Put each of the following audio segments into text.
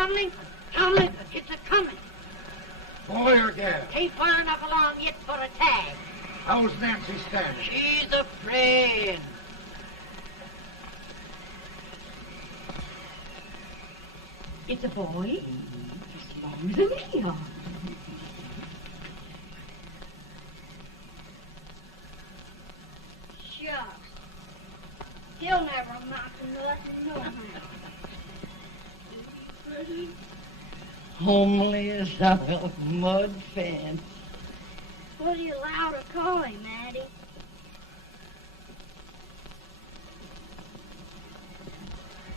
coming? Coming. It's a-coming. Boy or gal? Ain't far enough along yet for a tag. How's Nancy standing? She's afraid. It's a boy. As long as a neon. Shucks. He'll never amount to nothing, no how. Homely as a mud fence. What are you allowed to call him, Maddie?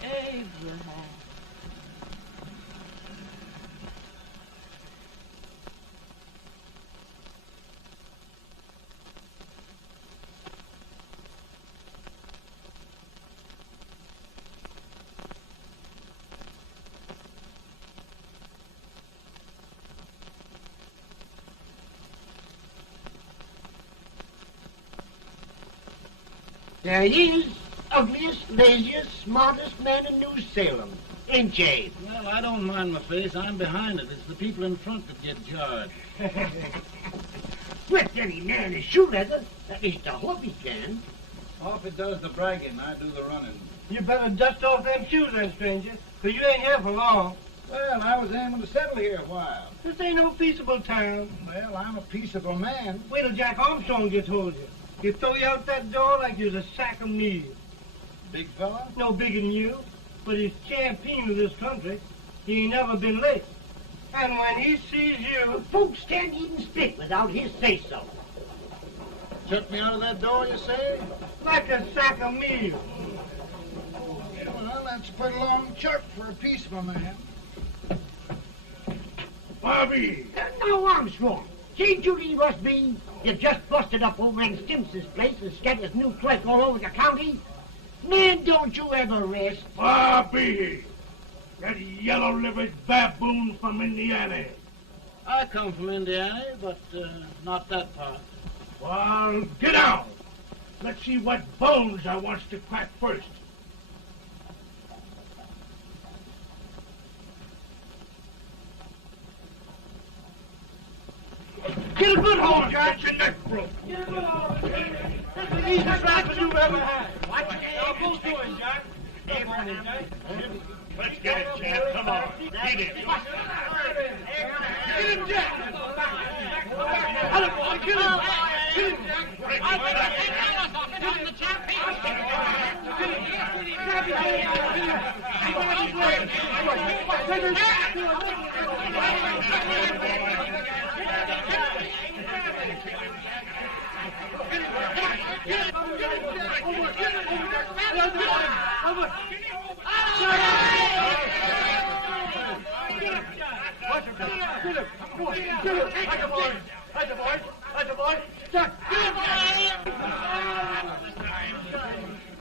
Abraham. There he is, ugliest, laziest, smartest man in New Salem, ain't ye? Well, I don't mind my face. I'm behind it. It's the people in front that get jarred. Sweat any man is shoe leather. At least I hope he can. Off it does the bragging. I do the running. You better dust off them shoes then, stranger, 'cause you ain't here for long. Well, I was aiming to settle here a while. This ain't no peaceable town. Well, I'm a peaceable man. Wait till Jack Armstrong gets hold of you. He'll throw you out that door like you're a sack of meal. Big fella? No bigger than you, but he's champion of this country. He ain't never been late. And when he sees you... Folks can't even speak without his say-so. Shut me out of that door, you say? Like a sack of meal. Well, that's a pretty long chirp for a peaceable man. Bobby! Now, Armstrong, see Judy you must be. You've just busted up over in Stimpson's place and scattered new clerk all over the county. Man, don't you ever rest. Bobby! That yellow-livered baboon from Indiana. I come from Indiana, but not that part. Well, get down. Let's see what bones I wants to crack first. Get a good hold, Jack. Get your neck broke. Get a good hold. That's the easiest rifle you've ever had. Watch it. Y'all both doing, Jack. Abraham, Jack. Let's get it, Chad. Come on. Get it. Get him, Jack. Hello, boy. Get him. Get him, Jack.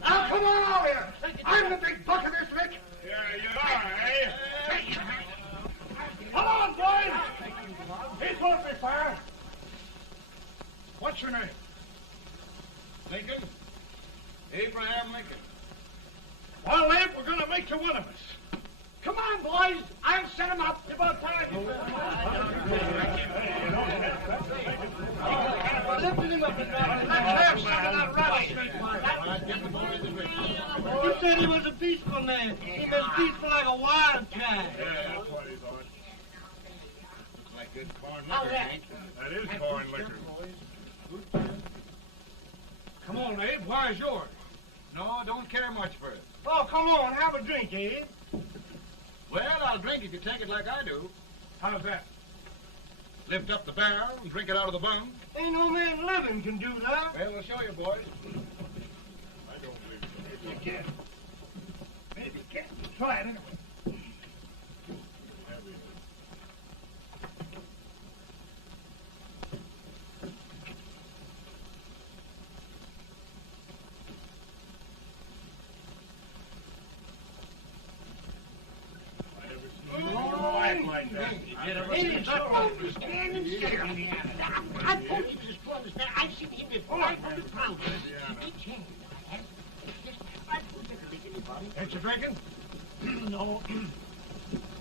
Now, come on over here. I'm the big buck of this lick. Yeah, you are, eh? Come on, boys. He's going to be fire. What's your name? Lincoln? Abraham Lincoln. Well, Abe, we're going to make you one of us. Come on, boys. I'll set him up. It's about time. Lifting him up and down. Let's have some of that rattlesnake. You said he was a peaceful man. He was peaceful like a wildcat. Yeah, that's what he thought. Looks like good corn liquor, Hank. That is corn liquor. Come on, Abe. Where's yours? No, don't care much for it. Oh, come on. Have a drink, Abe. Well, I'll drink if you take it like I do. How's that? Lift up the barrel and drink it out of the bung. Ain't no man living can do that. Well, we'll show you, boys. I don't believe so. Maybe you can. Maybe you can. Try it anyway. Like that. I told you this brother's there. I've seen him before. 500 pounds. Ain't you drinking? No.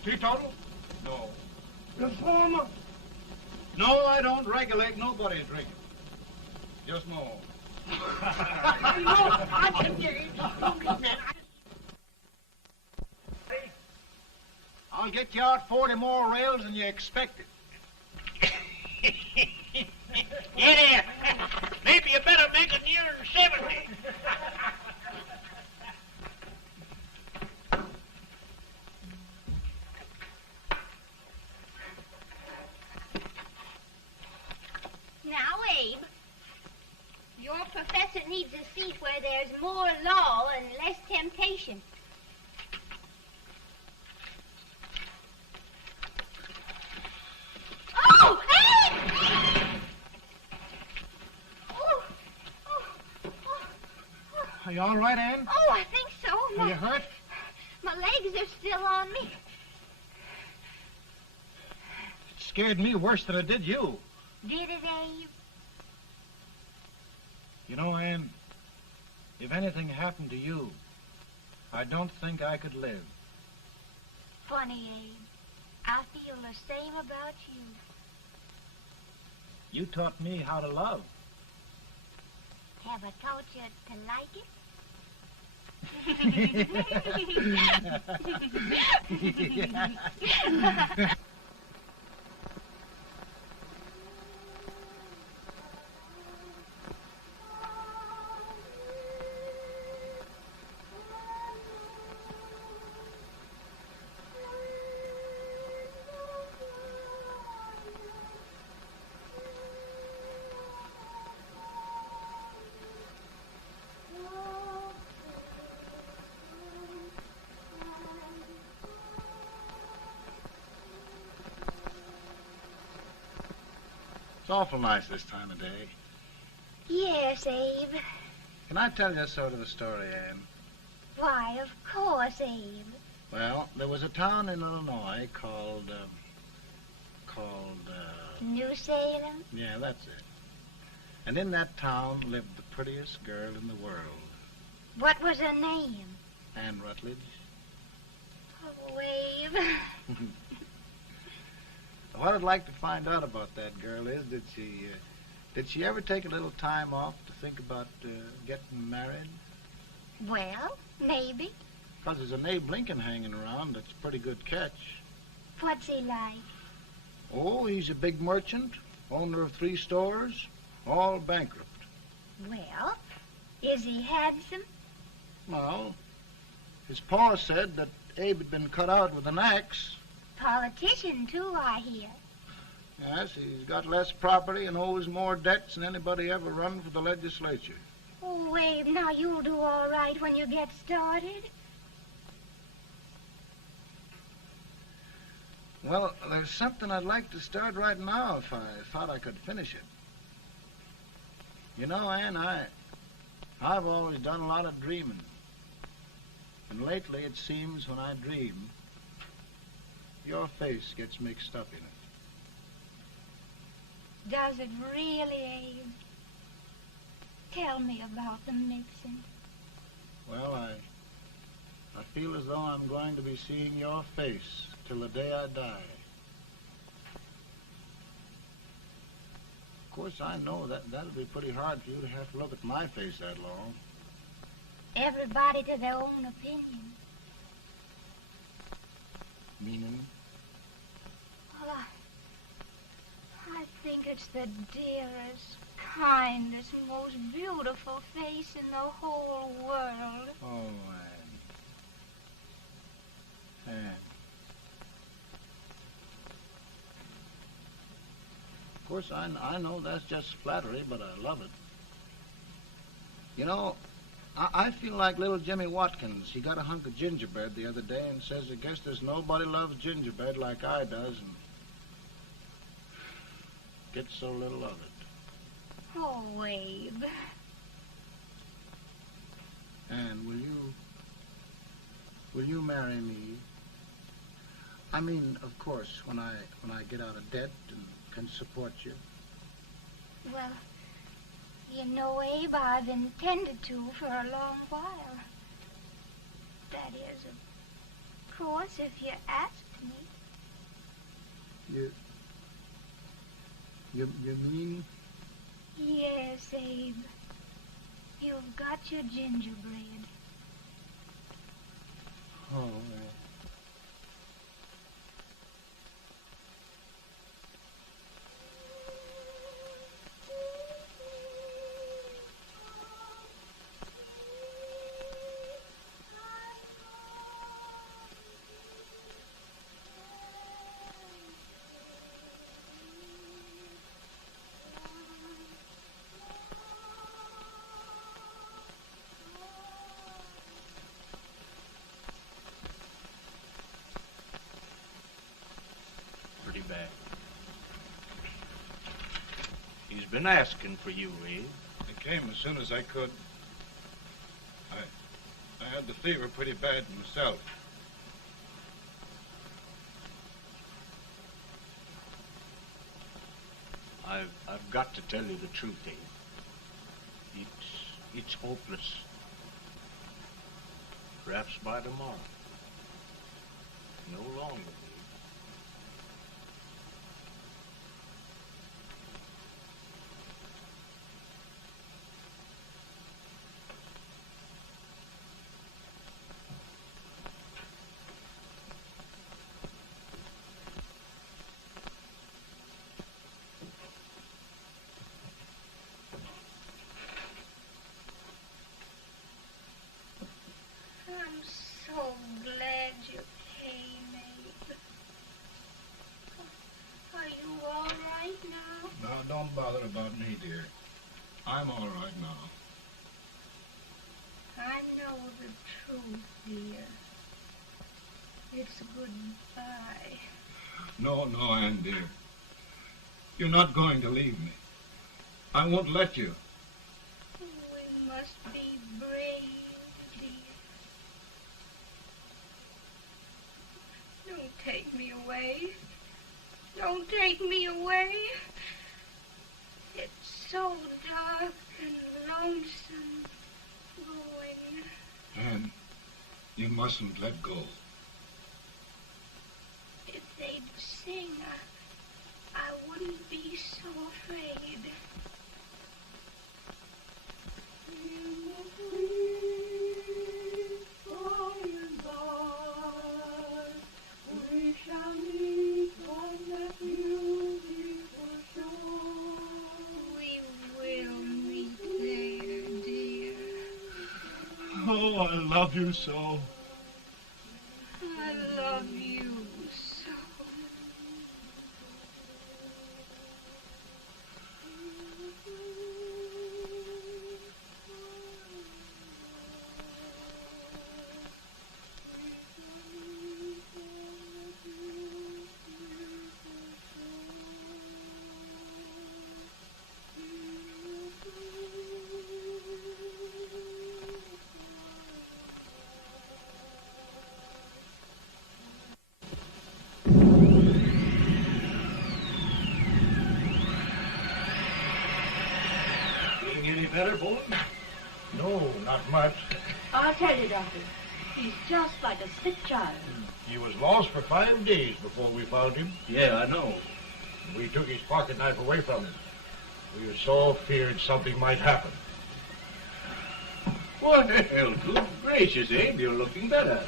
Teetotal? No. Reformer? No, I don't regulate nobody's drinking. Just no. No, I can get it. I'll get you out 40 more rails than you expected. Get here. Maybe you better make it nearer 70. Now, Abe, your professor needs a seat where there's more law and less temptation. Oh, Abe! Oh, oh, oh, oh. Are you all right, Ann? Oh, I think so. Are you hurt? My legs are still on me. It scared me worse than it did you. Did it, Abe? You know, Ann, if anything happened to you, I don't think I could live. Funny, Abe. I feel the same about you. You taught me how to love. Have I taught you to like it? It's awful nice this time of day. Yes, Abe. Can I tell you sort of a story, Ann? Why, of course, Abe. Well, there was a town in Illinois called, New Salem? yeah, that's it. And in that town lived the prettiest girl in the world, What was her name? Ann Rutledge. Oh, Abe. What I'd like to find out about that girl is, did she ever take a little time off to think about getting married? Well, maybe. Because there's an Abe Lincoln hanging around that's a pretty good catch. What's he like? Oh, he's a big merchant, owner of 3 stores, all bankrupt. Well, is he handsome? Well, his pa said that Abe had been cut out with an axe. Politician, too, I hear. Yes, he's got less property and owes more debts than anybody ever run for the legislature. Oh, Abe, now you'll do all right when you get started. Well, there's something I'd like to start right now if I thought I could finish it. You know, Ann, I've always done a lot of dreaming. And lately it seems when I dream, your face gets mixed up in it. Does it really, Abe? Tell me about the mixing. Well, I feel as though I'm going to be seeing your face till the day I die. Of course, I know that'll be pretty hard for you to have to look at my face that long. Everybody to their own opinion. Meaning? Well, I think it's the dearest, kindest, most beautiful face in the whole world. Oh, Ann. Of course, I know that's just flattery, but I love it. You know, I feel like little Jimmy Watkins. He got a hunk of gingerbread the other day and says, I guess there's nobody loves gingerbread like I does, and gets so little of it. Oh, Abe. And will you marry me? I mean, of course, when I get out of debt and can support you. Well, you know, Abe, I've intended to for a long while. That is, of course, if you asked me. You mean? Yes, Abe. You've got your gingerbread. Oh, Pretty bad. He's been asking for you, Abe. I came as soon as I could. I had the fever pretty bad myself. I've got to tell you the truth, Abe. It's hopeless. Perhaps by tomorrow. No longer. I'm so glad you came, Abe. Are you all right now? Now, don't bother about me, dear. I'm all right now. I know the truth, dear. It's goodbye. No, Ann, dear. You're not going to leave me. I won't let you. We must be brave, dear. Don't take me away. Don't take me away. It's so dark and lonesome going. Ann, you mustn't let go. If they'd sing, I wouldn't be so afraid. Oh, I love you so. I love you so. Any better, boy? No, not much. I'll tell you, Doctor. He's just like a sick child. He was lost for 5 days before we found him. Yeah, I know. We took his pocket knife away from him. We were so feared something might happen. Well, good gracious, Abe, you're looking better.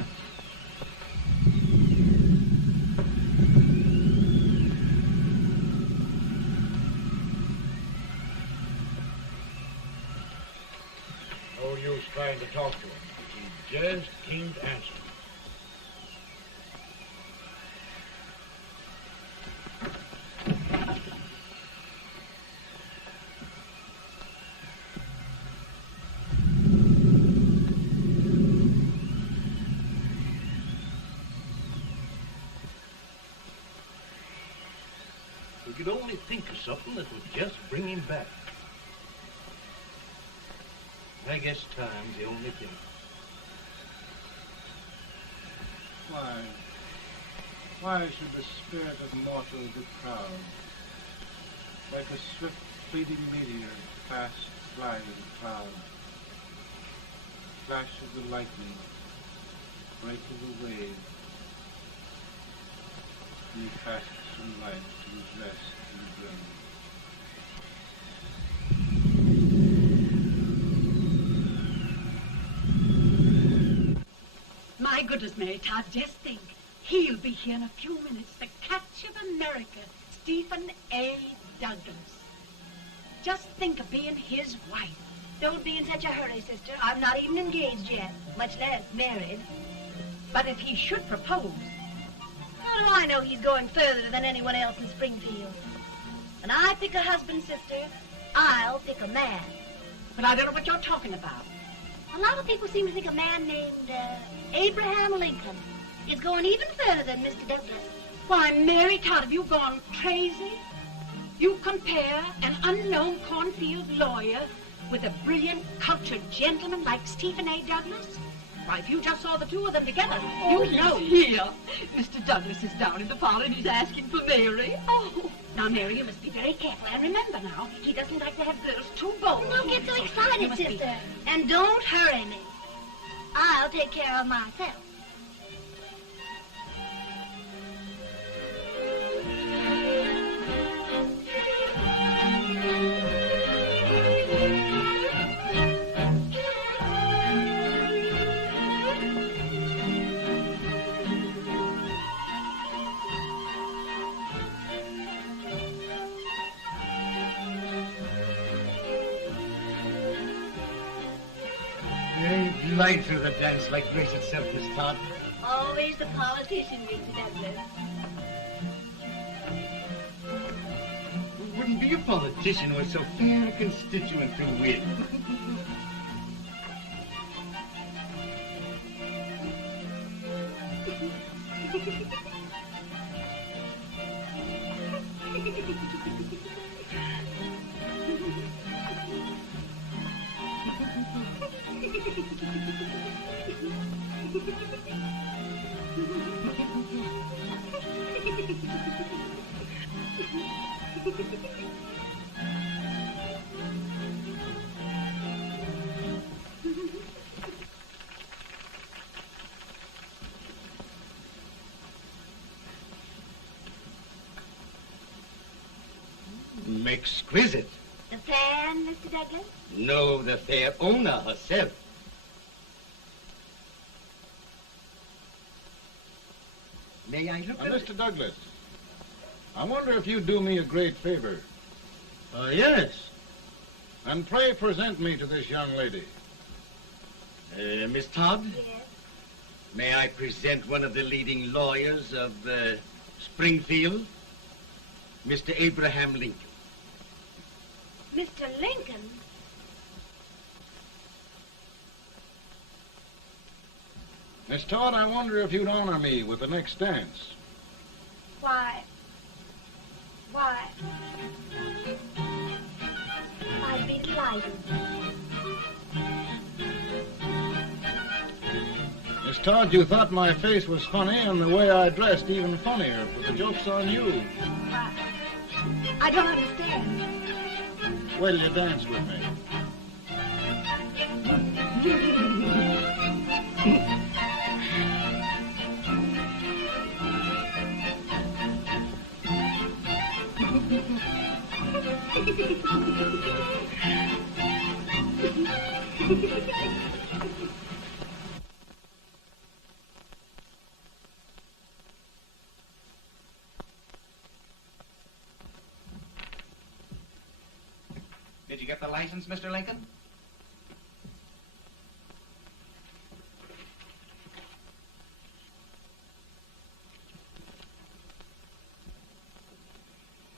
No use trying to talk to him. He just can't answer. We could only think of something that would just bring him back. I guess time's the only thing. Why should the spirit of mortal be proud? Like a swift fleeting meteor, fast flying cloud. Flash of the lightning, break of the wave. me fast and light to his rest in the ground. My goodness, Mary Todd, just think. He'll be here in a few minutes. The catch of America, Stephen A. Douglas. Just think of being his wife. Don't be in such a hurry, sister. I'm not even engaged yet, much less married. But if he should propose... How do I know he's going further than anyone else in Springfield? When I pick a husband, sister, I'll pick a man. But I don't know what you're talking about. A lot of people seem to think a man named Abraham Lincoln is going even further than Mr. Douglas. Why, Mary Todd, have you gone crazy? You compare an unknown cornfield lawyer with a brilliant, cultured gentleman like Stephen A. Douglas? Why, if you just saw the two of them together, you'd know. Here. Mr. Douglas is down in the parlor and he's asking for Mary. Oh, now, Mary, you must be very careful. And remember now, he doesn't like to have girls too bold. Don't get so You excited, must be- sister. And don't hurry me. I'll take care of myself. Glide through the dance like grace itself, Miss Todd. Always the politician, Mr. Douglas. Wouldn't be a politician with so fair a constituent to win. Exquisite. The fan, Mr. Douglas? No, the fair owner herself. May I look at it? Mr. Douglas, I wonder if you'd do me a great favor. Yes. And pray present me to this young lady. Miss Todd? Yes. May I present one of the leading lawyers of Springfield, Mr. Abraham Lincoln. Mr. Lincoln? Miss Todd, I wonder if you'd honor me with the next dance. Why? I'd be delighted. Miss Todd, you thought my face was funny and the way I dressed even funnier, but the joke's on you. I don't understand. Wait till you dance with me. Did you get the license, Mr. Lincoln?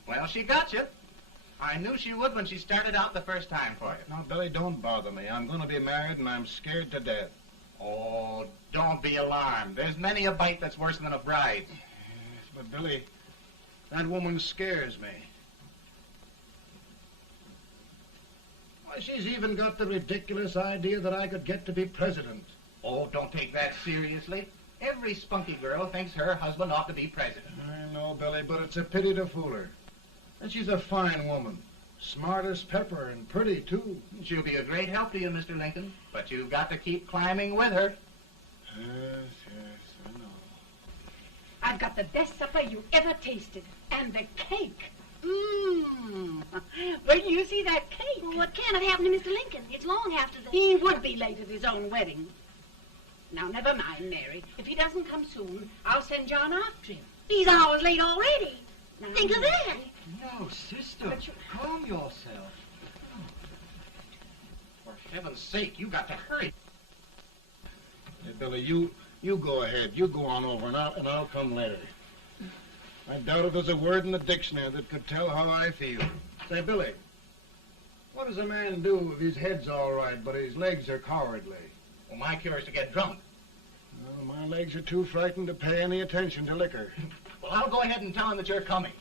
Well, she got you. I knew she would when she started out the first time for you. Now, Billy, don't bother me. I'm going to be married and I'm scared to death. Oh, don't be alarmed. There's many a bite that's worse than a bride. Yes, but Billy, that woman scares me. Why, she's even got the ridiculous idea that I could get to be president. Oh, don't take that seriously. Every spunky girl thinks her husband ought to be president. I know, Billy, but it's a pity to fool her. And she's a fine woman. Smart as pepper and pretty, too. She'll be a great help to you, Mr. Lincoln, but you've got to keep climbing with her. Yes, I know. I've got the best supper you ever tasted. And the cake. Mmm. Wait till you see that cake. Well, what can have happened to Mr. Lincoln? It's long after the... He would be late at his own wedding. Now, never mind, Mary. If he doesn't come soon, I'll send John after him. He's hours late already. Now, Think of that. No, sister. Calm yourself. For heaven's sake, you got to hurry. Hey, Billy, you go ahead. You go on over, and I'll come later. I doubt if there's a word in the dictionary that could tell how I feel. Say, Billy, what does a man do if his head's all right, but his legs are cowardly? Well, my cure is to get drunk. Well, my legs are too frightened to pay any attention to liquor. Well, I'll go ahead and tell him that you're coming.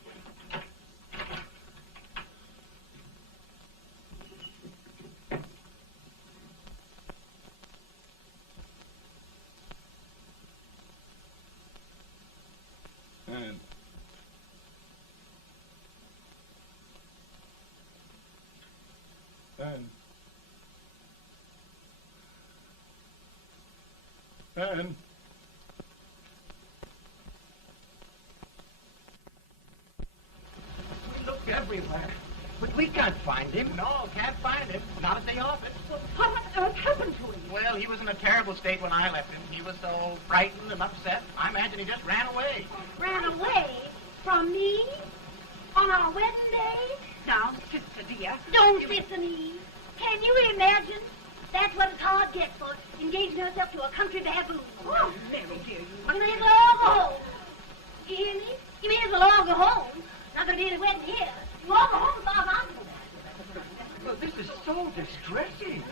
Ann. We looked everywhere, but we can't find him. No, can't find him. Not at the office. Well, what on earth happened to him? Well, he was in a terrible state when I left him. He was so frightened and upset. I imagine he just ran away. Ran away from me on our wedding day? Now, sister dear. Don't sister me. Can you imagine? That's what it's hard gets for engaging herself to a country baboon. Oh, Mary dear, You may as well all go home. You hear me? You may as well all go home. Not gonna be any wedding here. You all go home as far as I'm concerned. Well, this is so distressing.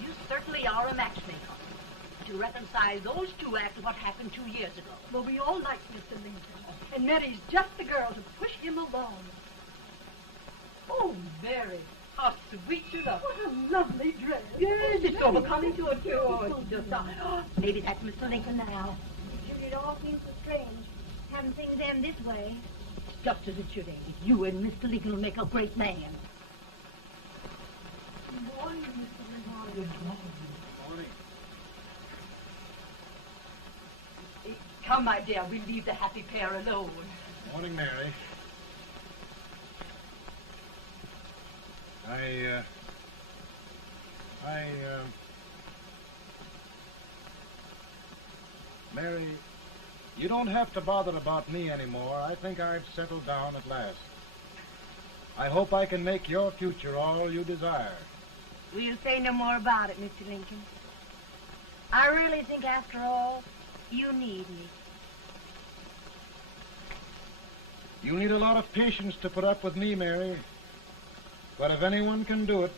You certainly are a matchmaker. To reconcile those two after what happened 2 years ago. Well, we all like Mr. Lincoln. And Mary's just the girl to push him along. Oh, Mary, how sweet you look. What a lovely dress. Yes, it's overcoming to a maybe that's Mr. Lincoln now. Sure, it all seems so strange, having things end this way. Just as it should end. You and Mr. Lincoln will make a great man. Good morning, Mr. Lincoln. Good morning. Come, my dear, we'll leave the happy pair alone. Morning, Mary. Mary, you don't have to bother about me anymore. I think I've settled down at last. I hope I can make your future all you desire. We'll say no more about it, Mr. Lincoln. I really think, after all, you need me. You need a lot of patience to put up with me, Mary. But if anyone can do it,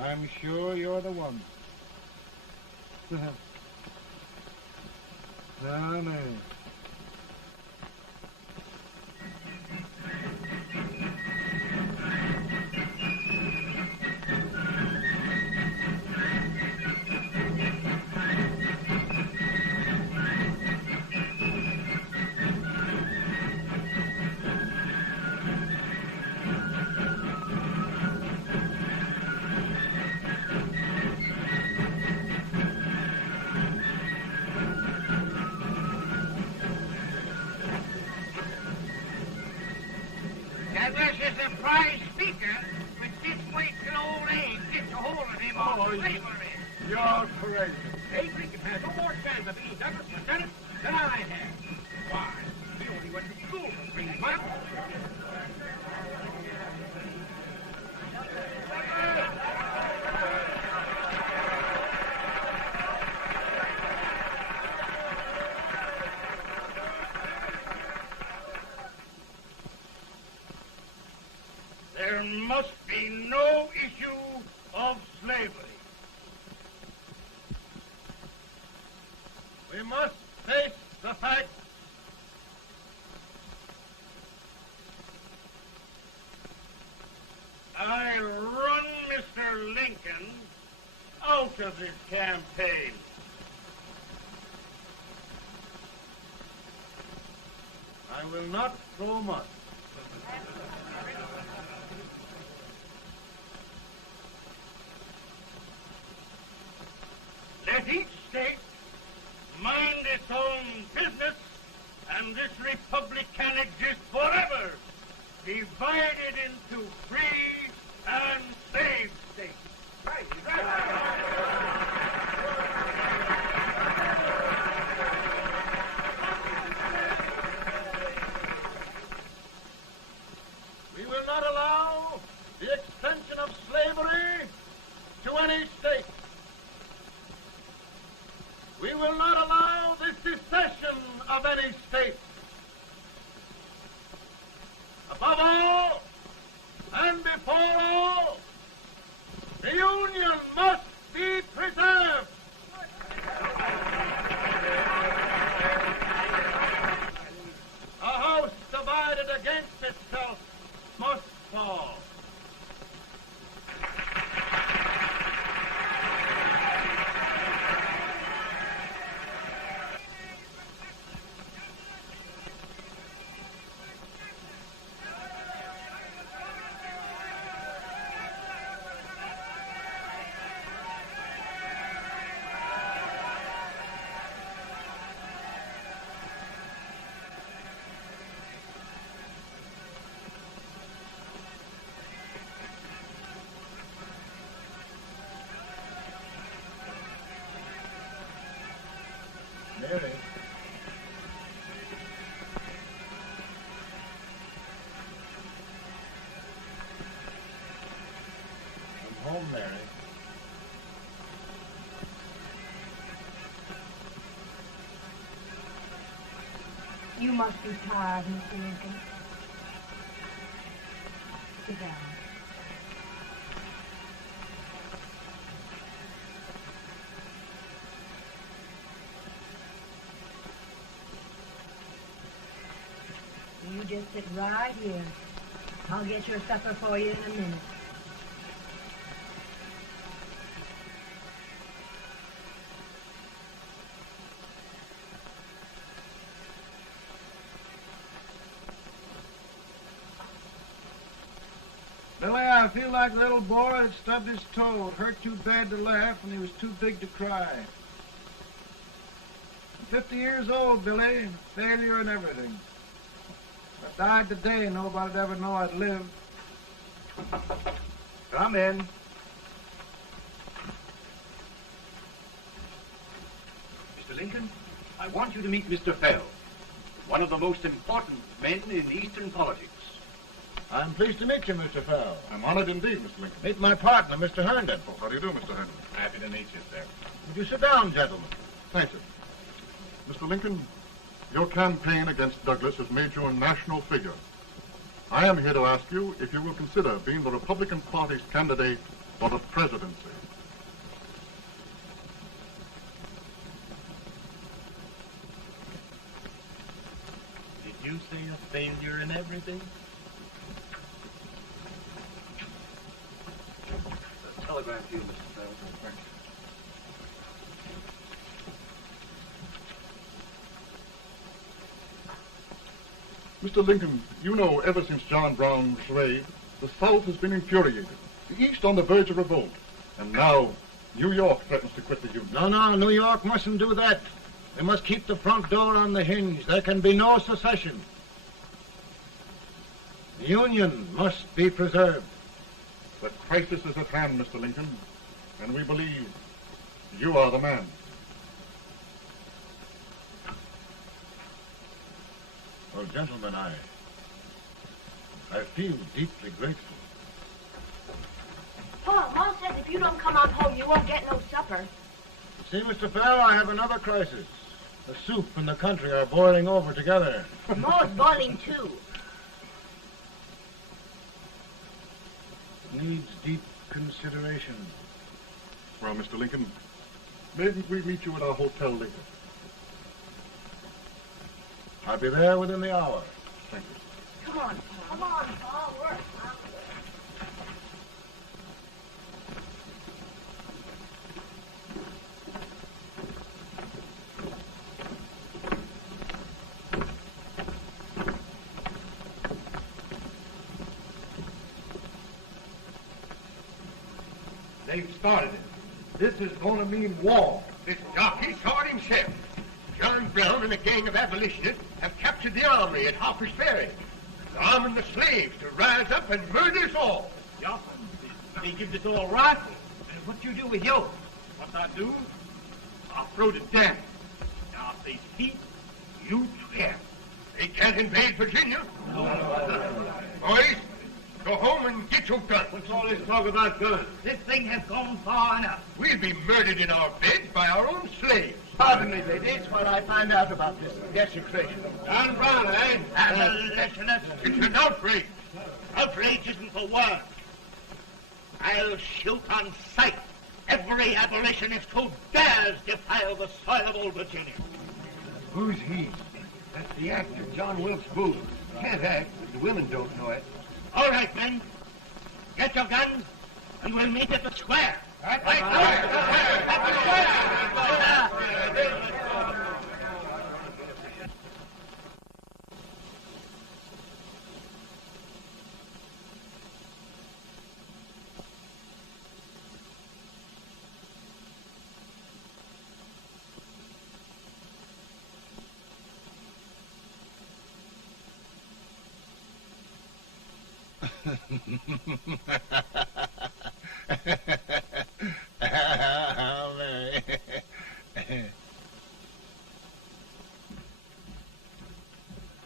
I'm sure you're the one. Now, Mary. This is a prize speaker with this weight and old age gets a hold of him on the slavery. You're crazy. Lincoln has no more chance of being Douglas Lieutenant than I have. Why, we only went to school for 3 months. There must be no issue of slavery. We must face the fact I run Mr. Lincoln out of this campaign. I will not throw much. Let each its own business, and this republic can exist forever, divided into free and slave states. Right. We will not allow the extension of slavery to any state. We will not allow the secession of any state. Above all, and before all, the Union must be preserved. A house divided against itself must fall. Mary. I'm home, Mary. You must be tired, Mr. Lincoln. Sit down. You just sit right here. I'll get your supper for you in a minute. Billy, I feel like a little boy that stubbed his toe. It hurt too bad to laugh and he was too big to cry. I'm 50 years old, Billy. Failure and everything. If I died today, nobody'd ever know I'd lived. Come in. Mr. Lincoln, I want you to meet Mr. Phil, one of the most important men in Eastern politics. I'm pleased to meet you, Mr. Fell. I'm honored indeed, Mr. Lincoln. Meet my partner, Mr. Herndon. Oh, how do you do, Mr. Herndon? Happy to meet you, sir. Would you sit down, gentlemen? Thank you. Mr. Lincoln, your campaign against Douglas has made you a national figure. I am here to ask you if you will consider being the Republican Party's candidate for the presidency. Did you say a failure in everything? A telegram to you, Mr. Bell. Thank you. Mr. Lincoln, you know ever since John Brown's raid, the South has been infuriated, the East on the verge of revolt, and now New York threatens to quit the Union. No, New York mustn't do that. They must keep the front door on the hinge. There can be no secession. The Union must be preserved. The crisis is at hand, Mr. Lincoln, and we believe you are the man. Well, gentlemen, I feel deeply grateful. Pa, Mom says if you don't come on home, you won't get no supper. See, Mr. Bell, I have another crisis. The soup and the country are boiling over together. Ma's boiling too. Needs deep consideration. Well, Mr. Lincoln, maybe we meet you at our hotel later. I'll be there within the hour. Thank you. Come on, Pa. Come on, Pa. Work. They've started it. This is going to mean war. This jockey short himself. John Brown and a gang of abolitionists have captured the armory at Harper's Ferry. They're arming the slaves to rise up and murder us all. Yeah, they give this all right. And what you do with yours? What I do? I'll throw it down. Now, if they speak, you swear. They can't invade Virginia. Boys, go home and get your guns. What's all this talk about guns? This thing has gone far enough. We'll be murdered in our beds by our own slaves. Pardon me, ladies, while I find out about this desecration. John Brown, eh? Abolitionists. It's an outrage. Outrage isn't the word. I'll shoot on sight every abolitionist who dares defile the soil of old Virginia. Who's he? That's the actor, John Wilkes Booth. Can't act, but the women don't know it. All right, men. Get your guns, and we'll meet at the square. At the square!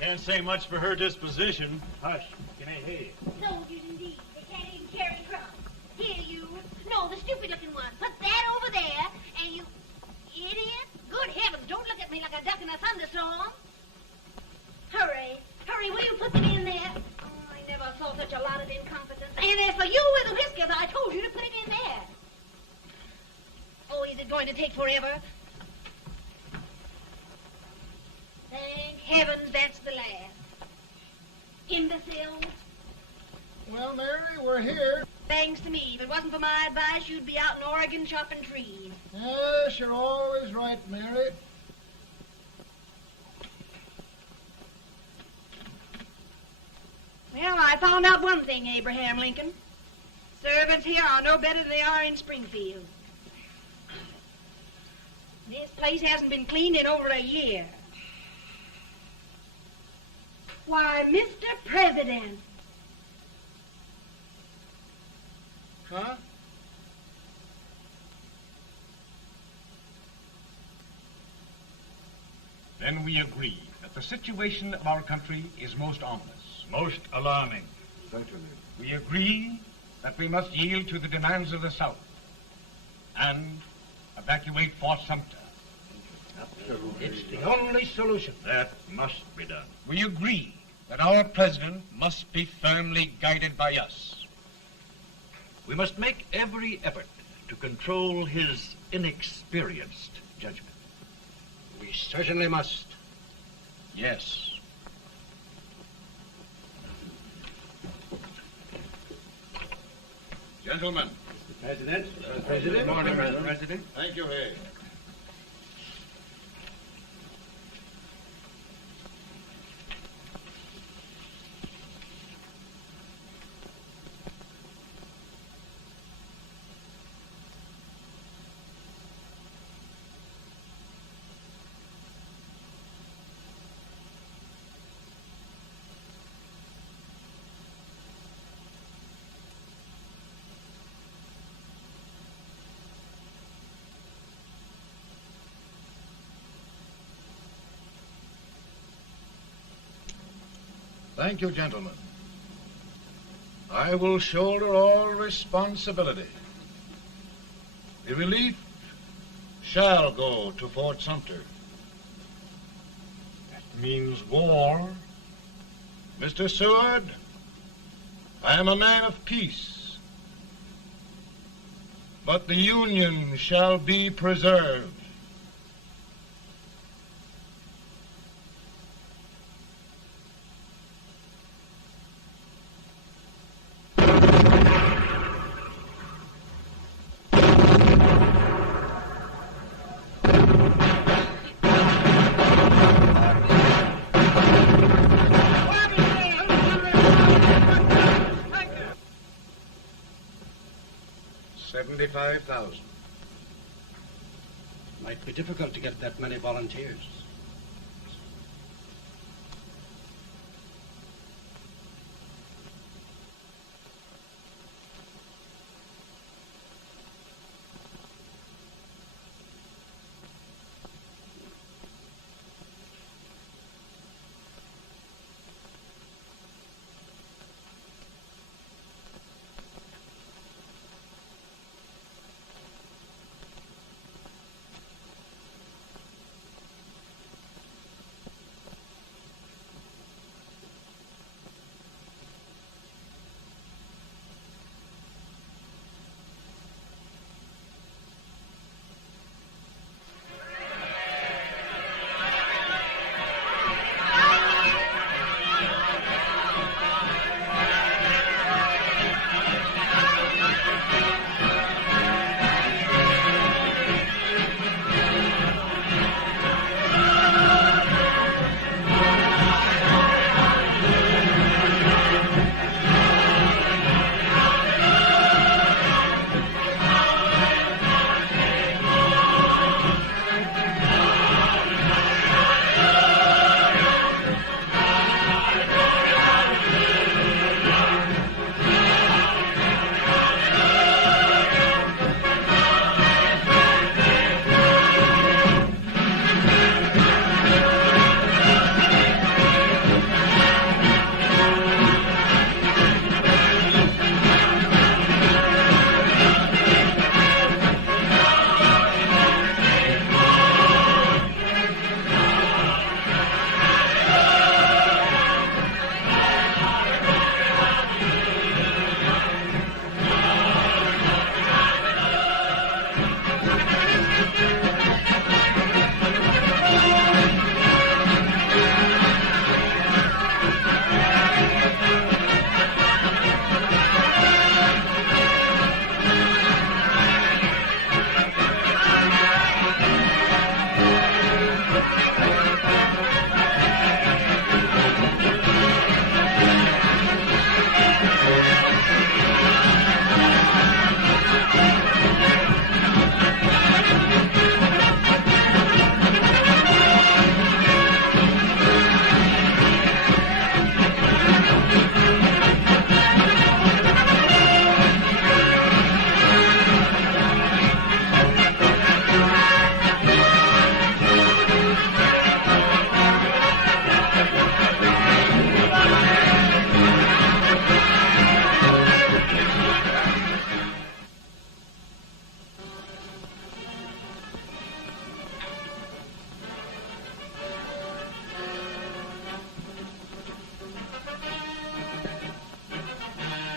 Can't say much for her disposition. Hush, can I hear you? Soldiers indeed. They can't even carry crumbs. Here, you. No, the stupid-looking one. Put that over there, and you... Idiot. Good heavens, don't look at me like a duck in a thunderstorm. Hurry. Hurry, will you put them in there? Oh, I never saw such a lot of incompetence. And as for you with the whiskers, I told you to put it in there. Oh, is it going to take forever? Thank heavens that's the last. Imbecile. Well, Mary, we're here. Thanks to me. If it wasn't for my advice, you'd be out in Oregon chopping trees. Yes, you're always right, Mary. Well, I found out one thing, Abraham Lincoln. Servants here are no better than they are in Springfield. This place hasn't been cleaned in over a year. Why, Mr. President. Huh? Then we agree that the situation of our country is most ominous. Most alarming. Certainly. We agree that we must yield to the demands of the South and evacuate Fort Sumter. It's the only solution. That must be done. We agree that our president must be firmly guided by us. We must make every effort to control his inexperienced judgment. We certainly must. Yes. Gentlemen. Mr. President. President. Good morning, Mr. President. Thank you, Hay. Thank you, gentlemen. I will shoulder all responsibility. The relief shall go to Fort Sumter. That means war. Mr. Seward, I am a man of peace, but the Union shall be preserved. Might be difficult to get that many volunteers.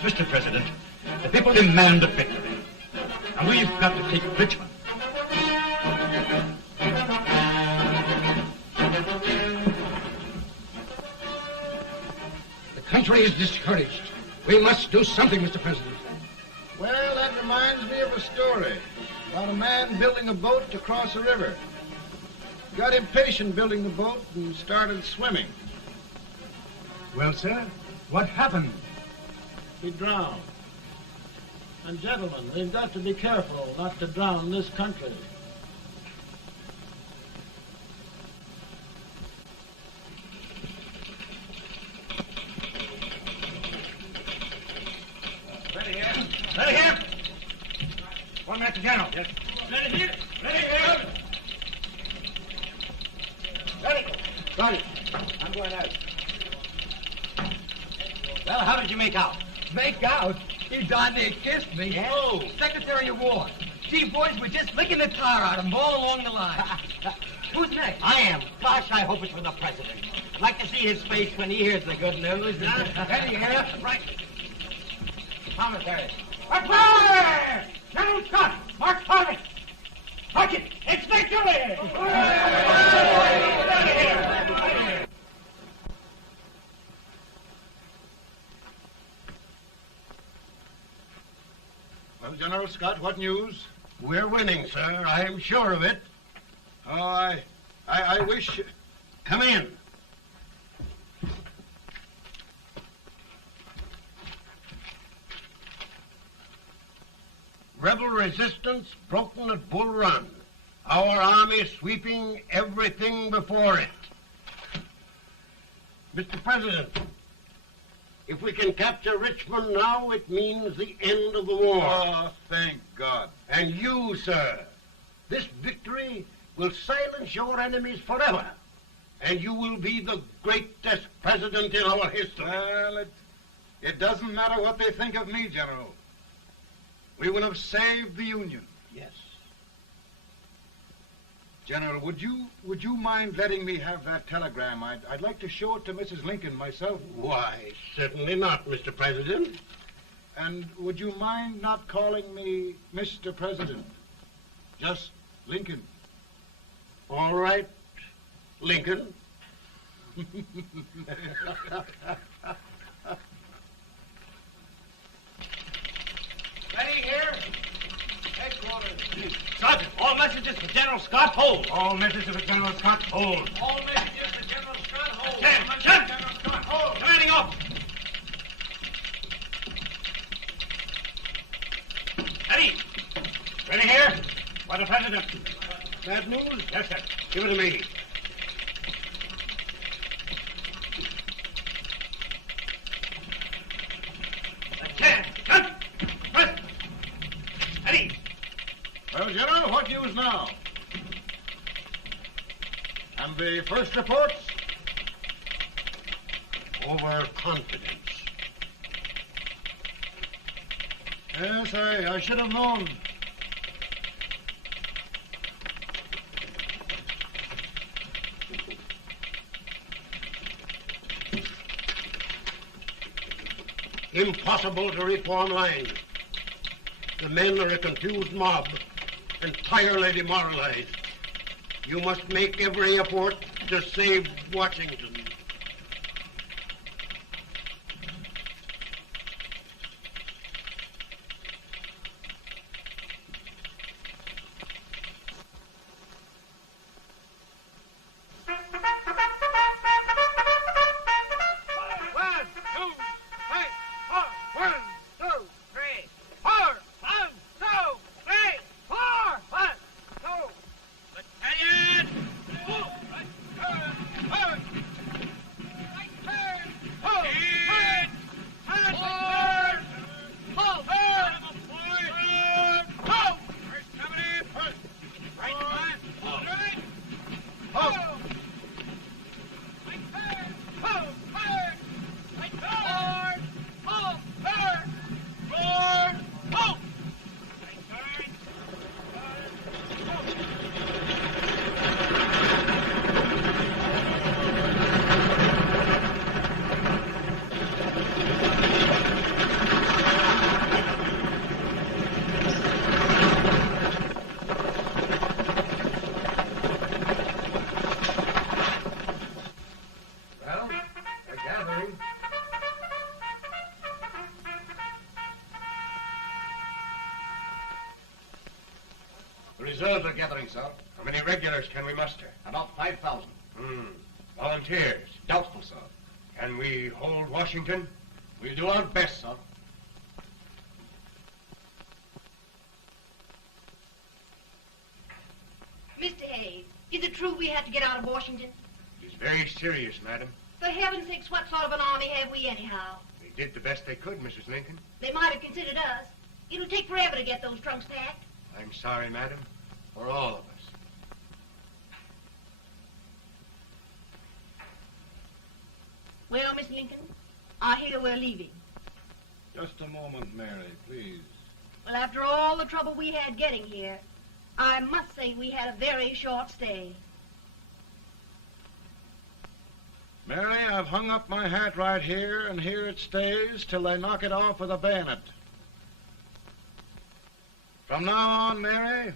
Mr. President, the people demand a victory, and we've got to take Richmond. The country is discouraged. We must do something, Mr. President. Well, that reminds me of a story about a man building a boat to cross a river. Got impatient building the boat and started swimming. Well, sir, what happened? He drowned. And gentlemen, we've got to be careful not to drown this country. Ready here. Ready here. One minute to General. Yes. Ready here. Ready here. Ready. Ready. I'm going out. Well, how did you make out? Make out? He darn near kissed me. Yeah? Oh, Secretary of War. Gee, boys, we're just licking the tar out of him all along the line. Who's next? I am. Gosh, I hope it's for the President. I'd like to see his face when he hears the good news. Ready here. Right. Commissary. Fire! General Scott, march target. March it. It's victory! Well, General Scott, what news? We're winning, sir. I'm sure of it. Oh, I wish... Come in. Rebel resistance broken at Bull Run. Our army sweeping everything before it. Mr. President, if we can capture Richmond now, it means the end of the war. Oh, thank God. And you, sir, this victory will silence your enemies forever. And you will be the greatest president in our history. Well, it doesn't matter what they think of me, General. We will have saved the Union. Yes. General, would you mind letting me have that telegram? I'd like to show it to Mrs. Lincoln myself. Why, certainly not, Mr. President. And would you mind not calling me Mr. President? Just Lincoln. All right, Lincoln. Ready here. Headquarters. Sergeant, all messages for General Scott, hold. All messages for General Scott, hold. All messages for General Scott, hold. General Scott, hold. Commanding officer. Ready. Ready here. For the President. Bad news? Yes, sir. Give it to me. Well, General, what news now? And the first reports? Overconfidence. Yes, I should have known. Impossible to reform lines. The men are a confused mob, entirely demoralized. You must make every effort to save Washington. reserves are gathering, sir. How many regulars can we muster? About 5,000. Volunteers? Doubtful, sir. Can we hold Washington? We'll do our best, sir. Mr. Hayes, is it true we have to get out of Washington? It is very serious, madam. For heaven's sakes, what sort of an army have we anyhow? They did the best they could, Mrs. Lincoln. They might have considered us. It'll take forever to get those trunks packed. I'm sorry, madam, for all of us. Well, Miss Lincoln, I hear we're leaving. Just a moment, Mary, please. Well, after all the trouble we had getting here, I must say we had a very short stay. Mary, I've hung up my hat right here, and here it stays till they knock it off with a bayonet. From now on, Mary,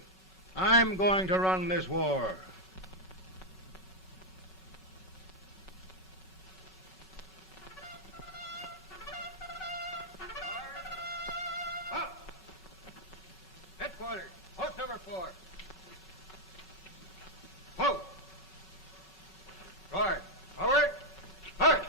I'm going to run this war. Headquarters, post number 4. Whoa! Guard, forward, march!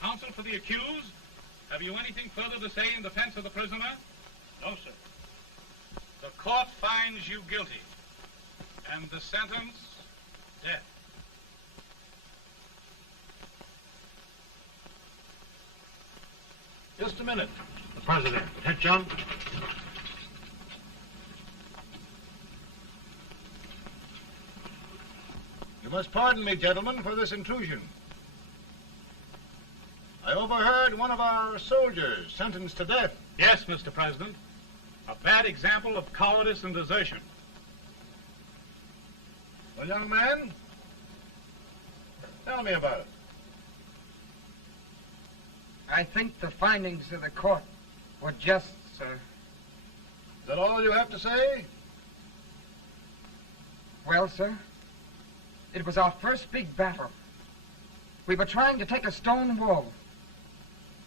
Counsel for the accused, have you anything further to say in defense of the prisoner? No, sir. The court finds you guilty, and the sentence, death. Just a minute. The President. Attention. You must pardon me, gentlemen, for this intrusion. I overheard one of our soldiers sentenced to death. Yes, Mr. President. A bad example of cowardice and desertion. Well, young man, tell me about it. I think the findings of the court were just, sir. Is that all you have to say? Well, sir, it was our first big battle. We were trying to take a stone wall.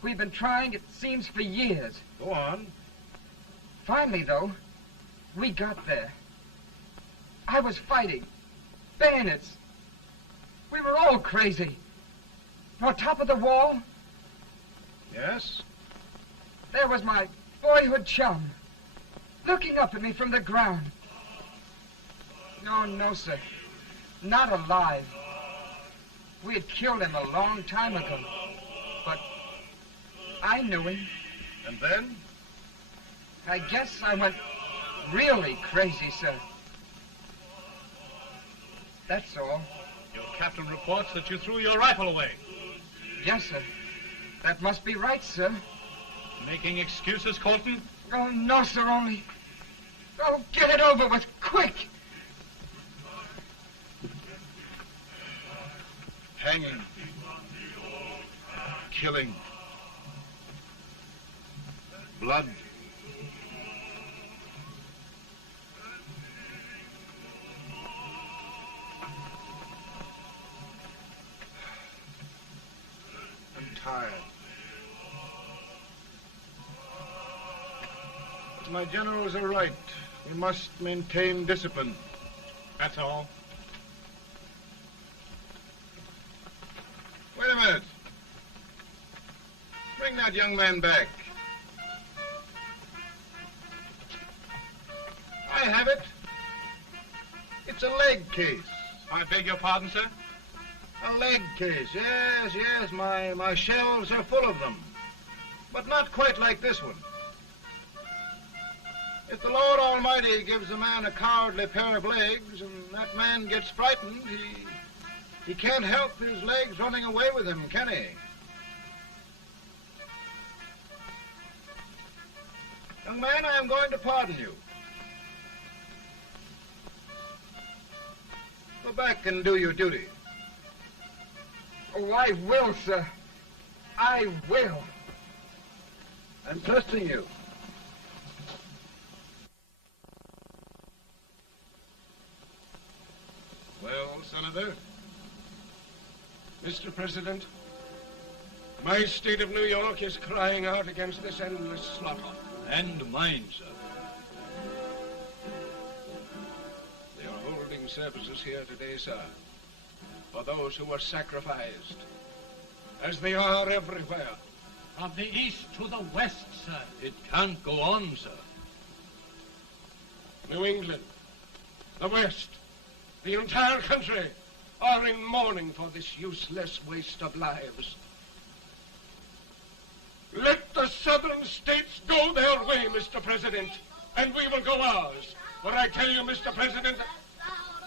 We've been trying, it seems, for years. Go on. Finally, though, we got there. I was fighting. Bayonets. We were all crazy. On top of the wall, Yes? there was my boyhood chum, looking up at me from the ground. No, sir. Not alive. We had killed him a long time ago. But I knew him. And then? I guess I went really crazy, sir. That's all. Your captain reports that you threw your rifle away. Yes, sir. That must be right, sir. Making excuses, Colton? Oh, no, sir, only... Oh, get it over with, quick! Hanging. Killing. Blood. I'm tired. But my generals are right. We must maintain discipline. That's all. Wait a minute. Bring that young man back. I have it. It's a leg case. I beg your pardon, sir? A leg case, yes. My shelves are full of them. But not quite like this one. If the Lord Almighty gives a man a cowardly pair of legs and that man gets frightened, he can't help his legs running away with him, can he? Young man, I am going to pardon you. Go back and do your duty. Oh, I will, sir. I will. I'm trusting you. Well, Senator? Mr. President, My state of New York is crying out against this endless slaughter. And mine, sir. They are holding services here today, sir, for those who were sacrificed, as they are everywhere. From the east to the west, sir. It can't go on, sir. New England, the West, the entire country are in mourning for this useless waste of lives. Let the southern states go their way, Mr. President, and we will go ours. For I tell you, Mr. President... Out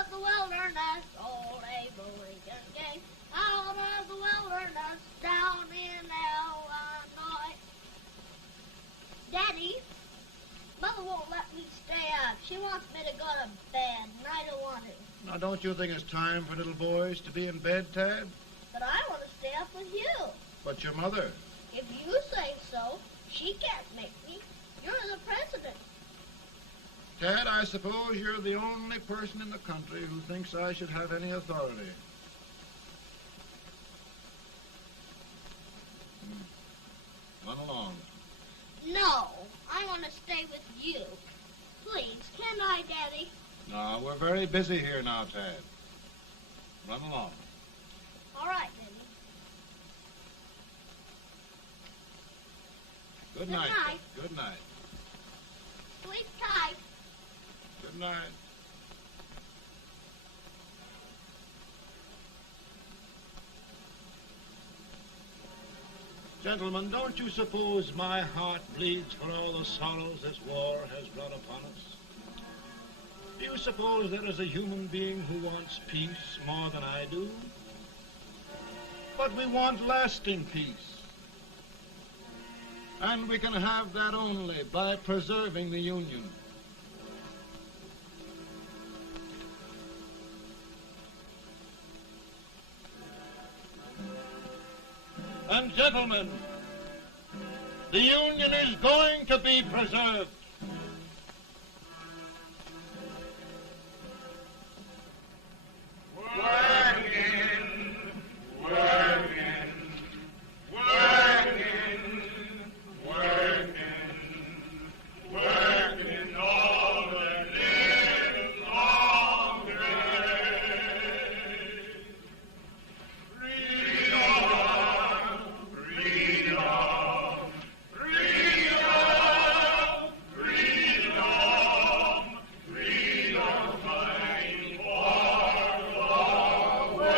of the wilderness, old Abraham Lincoln came. Out of the wilderness, down in Illinois. Daddy, Mother won't let me stay up. She wants me to go to bed, and I don't want to. Now, don't you think it's time for little boys to be in bed, Tad? But I want to stay up with you. But your mother? If you say so, she can't make me. You're the president. Tad, I suppose you're the only person in the country who thinks I should have any authority. Run along. No, I want to stay with you. Please, can I, Daddy? No, we're very busy here now, Tad. Run along. All right, Daddy. Good night. night. Good night. Sleep tight. Good night. Gentlemen, don't you suppose my heart bleeds for all the sorrows this war has brought upon us? Do you suppose there is a human being who wants peace more than I do? But we want lasting peace. And we can have that only by preserving the Union. And gentlemen, the Union is going to be preserved. Working, working, working, working, working all the live long day. Freedom, freedom, freedom, freedom, freedom, fighting for the way.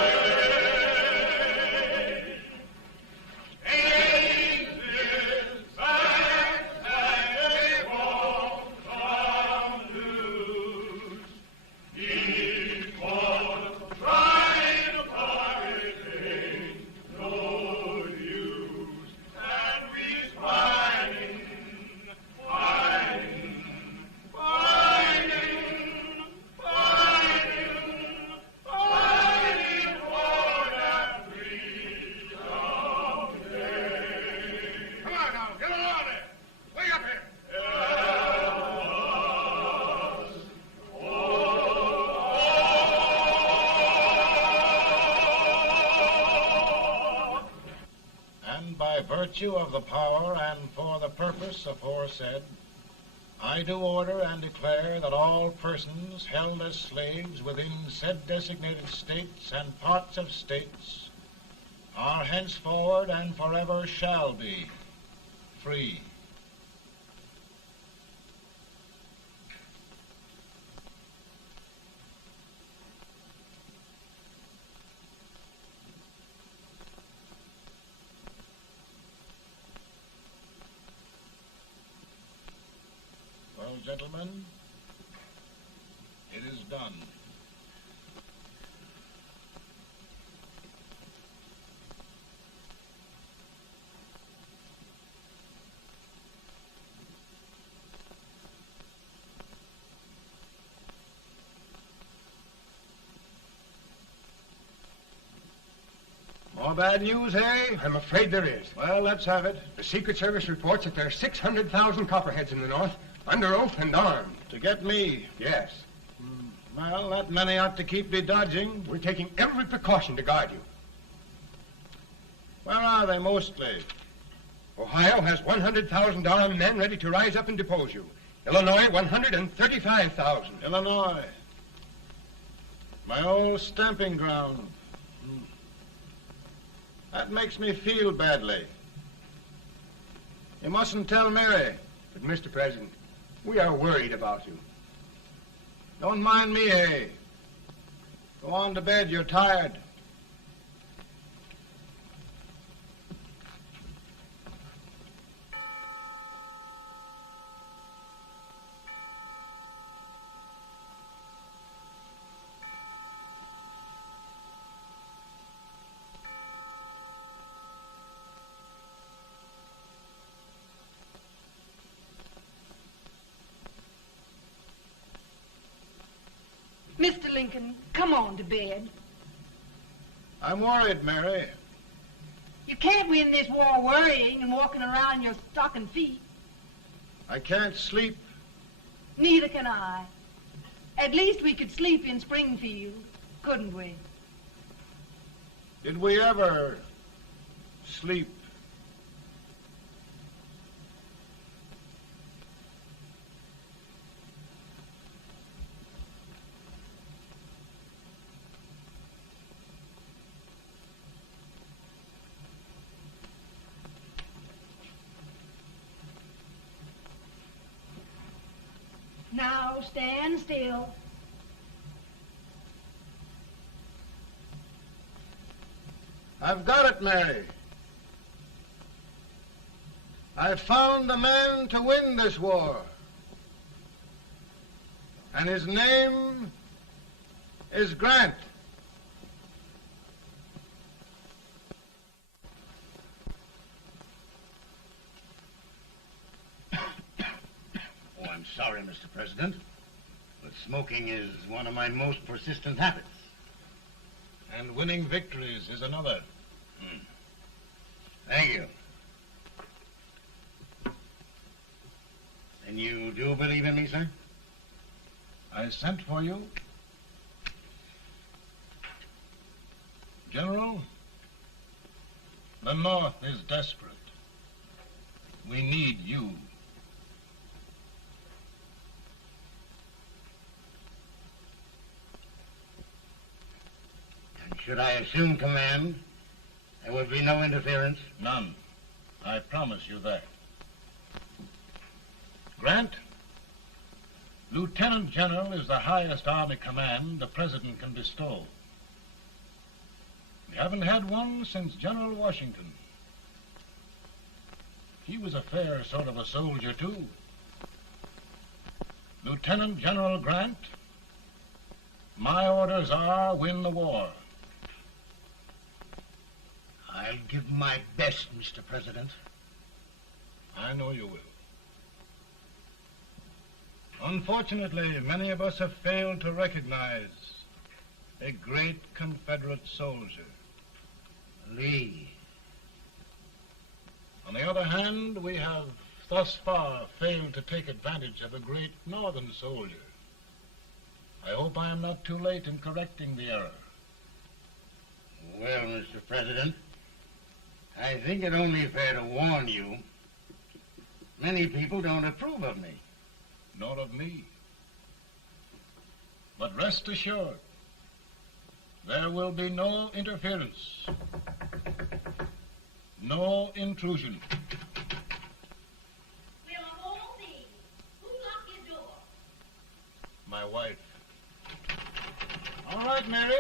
Ain't this fact that they won't come loose? People trying to pirate ain't no use. And we's fighting, fighting, fighting, fighting, fighting for that freedom day. Come on now, get along there. Way up here. And by virtue of the power and for the purpose aforesaid, I do order and declare that all persons held as slaves within said designated states and parts of states are henceforward and forever shall be free. Well, gentlemen, it is done. More bad news, eh? I'm afraid there is. Well, let's have it. The Secret Service reports that there are 600,000 copperheads in the North, under oath and armed. To get me? Yes. Well, that many ought to keep me dodging. We're taking every precaution to guard you. Where are they mostly? Ohio has $100,000 men ready to rise up and depose you. Illinois, 135,000. Illinois. My old stamping ground. That makes me feel badly. You mustn't tell Mary. But, Mr. President, we are worried about you. Don't mind me, eh? Go on to bed. You're tired. Mr. Lincoln, come on to bed. I'm worried, Mary. You can't win this war worrying and walking around in your stocking feet. I can't sleep. Neither can I. At least we could sleep in Springfield, couldn't we? Did we ever sleep? Now stand still. I've got it, Mary. I've found the man to win this war. And his name is Grant. I'm sorry, Mr. President, but smoking is one of my most persistent habits. And winning victories is another. Thank you. And you do believe in me, sir? I sent for you. General, the North is desperate. We need you. Should I assume command, there would be no interference? None. I promise you that. Grant, Lieutenant General is the highest army command the President can bestow. We haven't had one since General Washington. He was a fair sort of a soldier, too. Lieutenant General Grant, my orders are win the war. I'll give my best, Mr. President. I know you will. Unfortunately, many of us have failed to recognize a great Confederate soldier, Lee. On the other hand, we have thus far failed to take advantage of a great Northern soldier. I hope I am not too late in correcting the error. Well, Mr. President, I think it only fair to warn you. Many people don't approve of me. Nor of me. But rest assured, there will be no interference, no intrusion. Well, of all things, who locked his door? My wife. All right, Mary.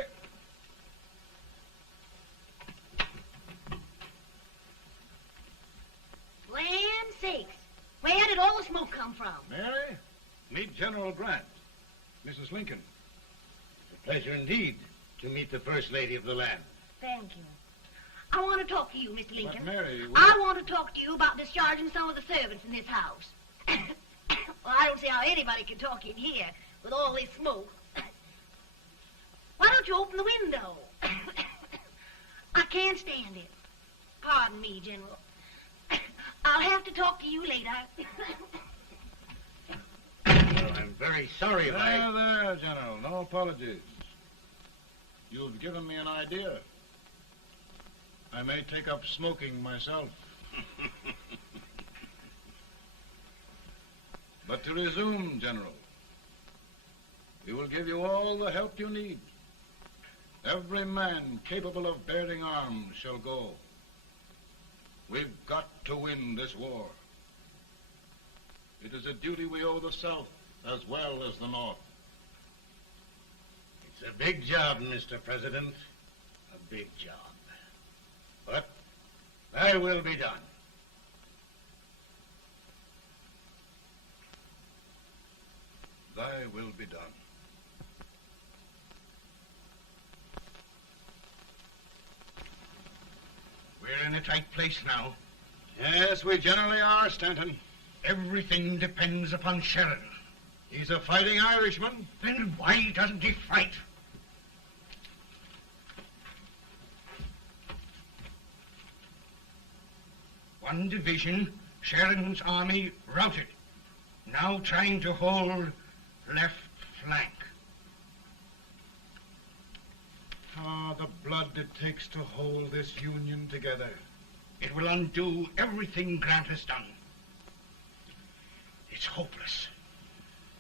Land sakes, where did all the smoke come from? Mary, meet General Grant, Mrs. Lincoln. It's a pleasure indeed to meet the First Lady of the land. Thank you. I want to talk to you, Mr. Lincoln. But Mary, I want to talk to you about discharging some of the servants in this house. Well, I don't see how anybody can talk in here with all this smoke. Why don't you open the window? I can't stand it. Pardon me, General. I'll have to talk to you later. Well, I'm very sorry if There, there, General. No apologies. You've given me an idea. I may take up smoking myself. But to resume, General, we will give you all the help you need. Every man capable of bearing arms shall go. We've got to win this war. It is a duty we owe the South as well as the North. It's a big job, Mr. President. A big job. But thy will be done. Thy will be done. We're in a tight place now. Yes, we generally are, Stanton. Everything depends upon Sheridan. He's a fighting Irishman. Then why doesn't he fight? One division, Sheridan's army, routed. Now trying to hold left flank. Ah, the blood it takes to hold this Union together. It will undo everything Grant has done. It's hopeless.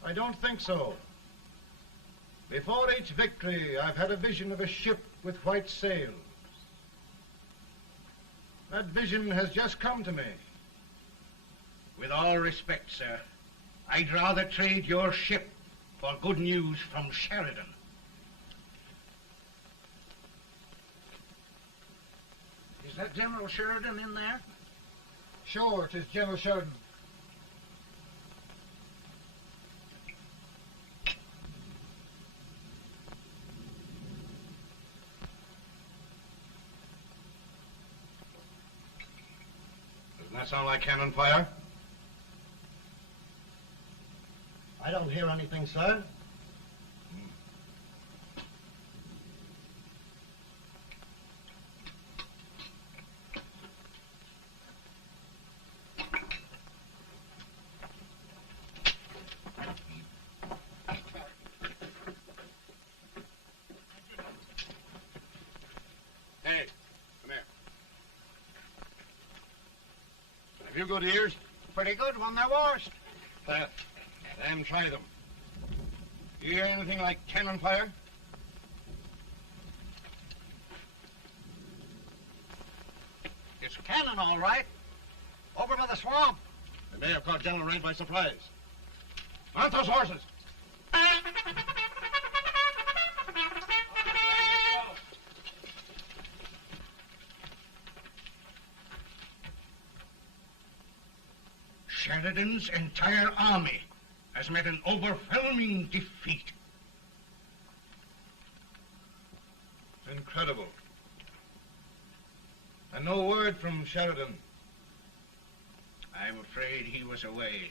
I don't think so. Before each victory, I've had a vision of a ship with white sails. That vision has just come to me. With all respect, sir, I'd rather trade your ship for good news from Sheridan. Is that General Sheridan in there? Sure, it is General Sheridan. Doesn't that sound like cannon fire? I don't hear anything, sir. Hey, come here. Have you good ears? Pretty good when they're washed. Then try them. You hear anything like cannon fire? It's cannon, all right. Over by the swamp. They may have caught General Reid by surprise. Mount those horses! Sheridan's entire army has met an overwhelming defeat. Incredible. And no word from Sheridan. I'm afraid he was away.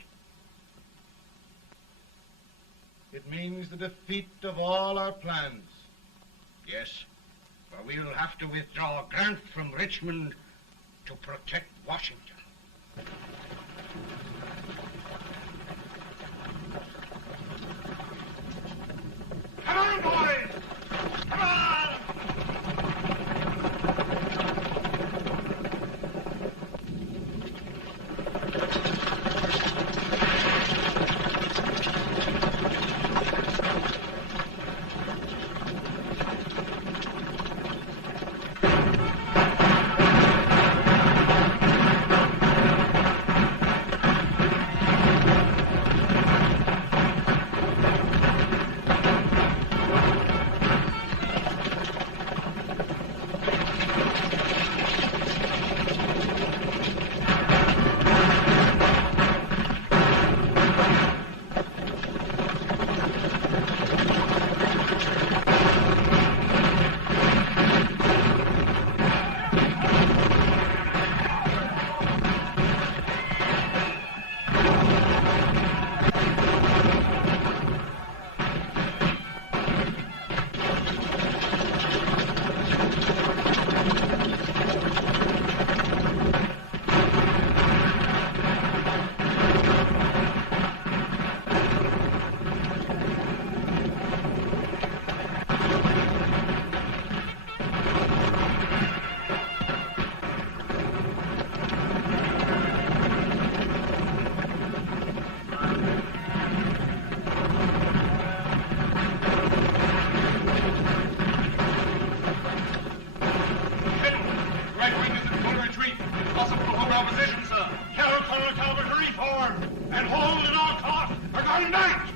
It means the defeat of all our plans. Yes, for we'll have to withdraw Grant from Richmond to protect Washington. Come on, boys! Come on! and holes in our cart are going back.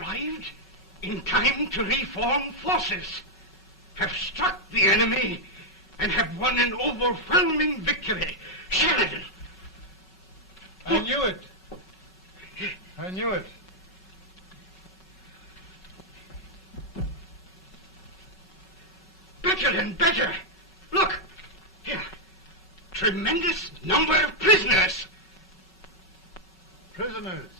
Arrived in time to reform forces, have struck the enemy, and have won an overwhelming victory. Sheridan! I knew it. I knew it. Better and better. Look, here. Tremendous number of prisoners. Prisoners?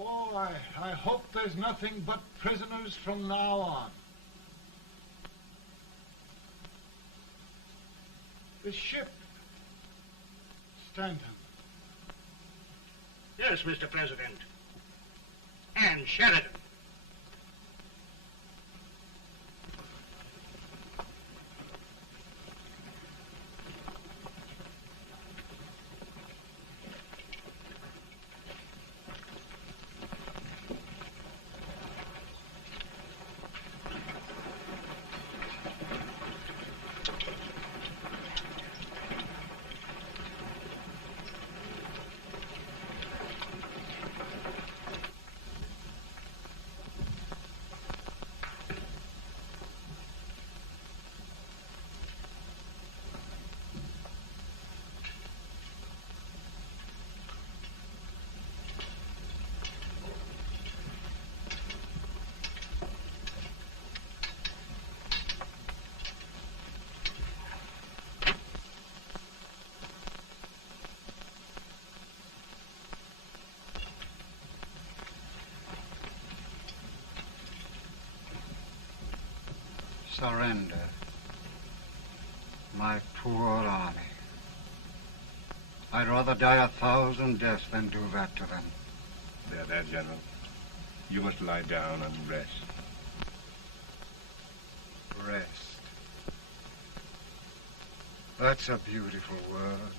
Oh, I hope there's nothing but prisoners from now on. The ship. Stanton. Yes, Mr. President. And Sheridan. Surrender. My poor army. I'd rather die 1,000 deaths than do that to them. There, General. You must lie down and rest. Rest. That's a beautiful word.